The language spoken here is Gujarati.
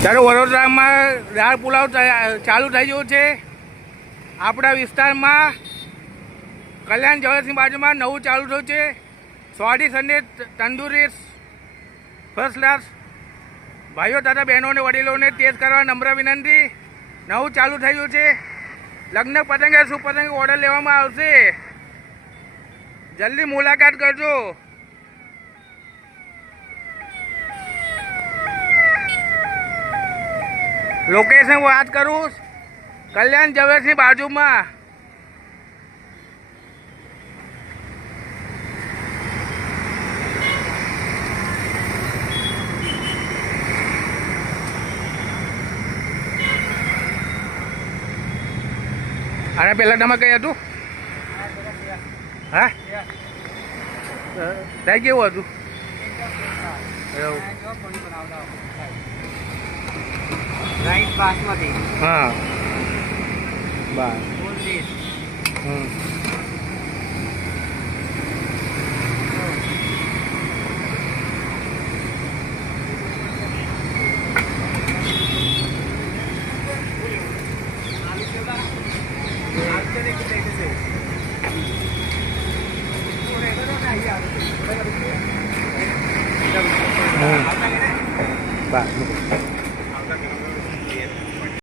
ત્યારે વડોદરામાં દાળ પુલાવ ચાલુ થઈ ગયું છે. આપણા વિસ્તારમાં કલ્યાણ જ્વેલર્સની બાજુમાં નવું ચાલુ થયું છે. સ્વાદિષ્ટ અને તંદુરી ફર્સ્ટ ક્લાસ. ભાઈઓ તથા બહેનોને વડીલોને ટેસ્ટ કરવા નમ્ર વિનંતી. નવું ચાલુ થયું છે. લગ્ન પતંગે શુભ પતંગે ઓર્ડર લેવામાં આવશે. જલ્દી મુલાકાત કરજો. લોકેશન વાત કરું, કલ્યાણ જ્વેલર્સની બાજુમાં. અને પેલા તમે કઈ હતું? હા, ત્યાં કેવું હતું? રાઈટ બાસમતી. હા, બસ. બસ.